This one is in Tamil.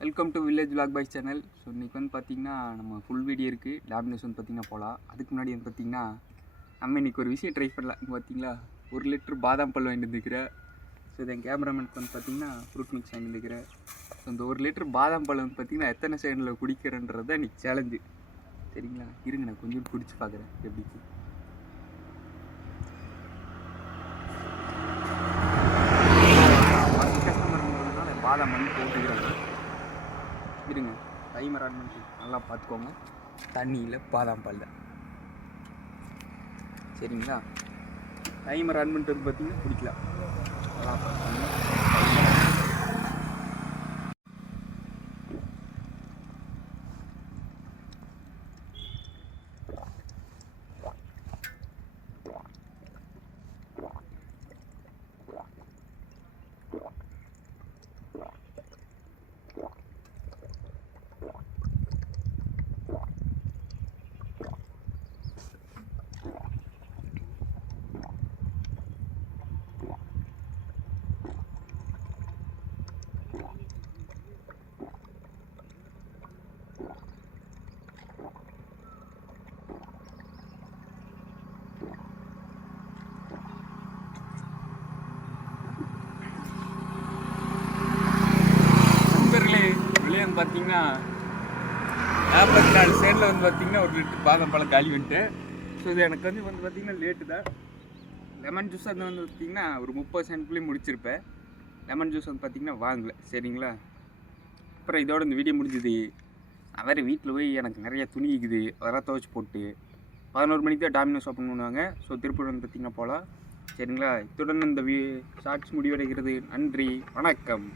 Welcome to village vlog boys channel. So இன்றைக்கி வந்து பார்த்திங்கன்னா நம்ம ஃபுல் வீடியோ இருக்குது. டாமினோஸ் வந்து பார்த்திங்கன்னா போகலாம். அதுக்கு முன்னாடி வந்து பார்த்திங்கன்னா நம்ம இன்றைக்கி ஒரு விஷயம் ட்ரை பண்ணலாம். இங்கே பார்த்திங்களா 1 லிட்டர் பாதாம் பால் வாங்கிட்டு வந்துருக்கிறேன். ஸோ இது என் கேமராமேனுக்கு வந்து பார்த்திங்கன்னா ஃப்ரூட் மிக்ஸ் வாங்கிட்டு வந்துருக்கிறேன். ஸோ இந்த 1 லிட்டர் பாதாம் பால் வந்து பார்த்திங்கன்னா எத்தனை செகண்டில் குடிக்கிறேன்றது தான் இன்றைக்கி சேலஞ்சு. சரிங்களா, இருங்க நான் கொஞ்சம் குடிச்சு பார்க்குறேன் எப்படிக்கு. கஸ்டமர்ன்றதுனால பாதாம் வந்து போட்டுக்கிறாங்க. இருங்க, டைமர் ஆன் பண்ணி நல்லா பார்த்துக்கோங்க. தண்ணியில் பாதாம் பால் தான். சரிங்களா, டைமர் ஆன் பண்ணிட்டு வந்து பார்த்தீங்கன்னா குடிக்கலாம். நல்லா பார்த்துக்கோங்க. வெளியே வந்து பார்த்தீங்கன்னா 44 செகண்டில் வந்து பார்த்தீங்கன்னா 1 லிட்டர் பாதாம் பழம் காலி வந்துட்டு. ஸோ இது எனக்கு வந்து பார்த்தீங்கன்னா லேட்டு தான். லெமன் ஜூஸ் வந்து பார்த்தீங்கன்னா ஒரு 30 செகண்ட்குள்ளேயே முடிச்சிருப்பேன். லெமன் ஜூஸ் வந்து பார்த்தீங்கன்னா வாங்கலை. சரிங்களா, அப்புறம் இதோட இந்த வீடியோ முடிஞ்சுது. நான் வேறு வீட்டில் போய் எனக்கு நிறைய துணி இருக்குது, அதெல்லாம் துவைச்சி போட்டு 11 மணிக்கு தான் டாமினோஸ் ஓப்பன் பண்ணுவாங்க. ஸோ திருப்பூர் வந்து பார்த்தீங்கன்னா போகலாம். சரிங்களா, இத்துடன் இந்த ஷார்ட்ஸ் முடிவடைகிறது. நன்றி, வணக்கம்.